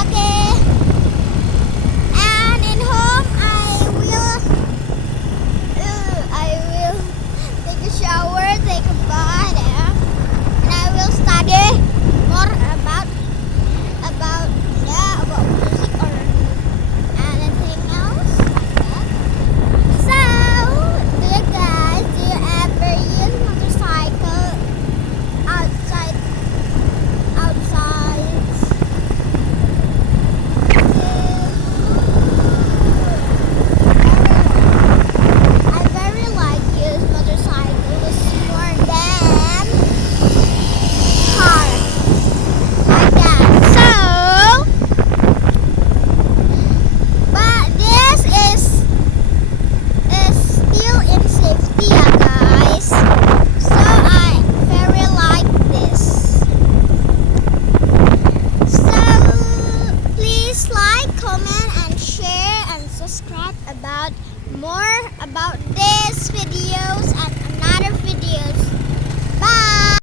Okay. And in home, I will take a shower, take a bath, and I will study more about about music or anything else like that. So, do you ever use motorcycle outside? Outside. I very like use motorcycles more than car like that. So, but this is still in safety, guys. So I very like this. So please like, comment, and share and subscribe about more about these videos and another videos. Bye.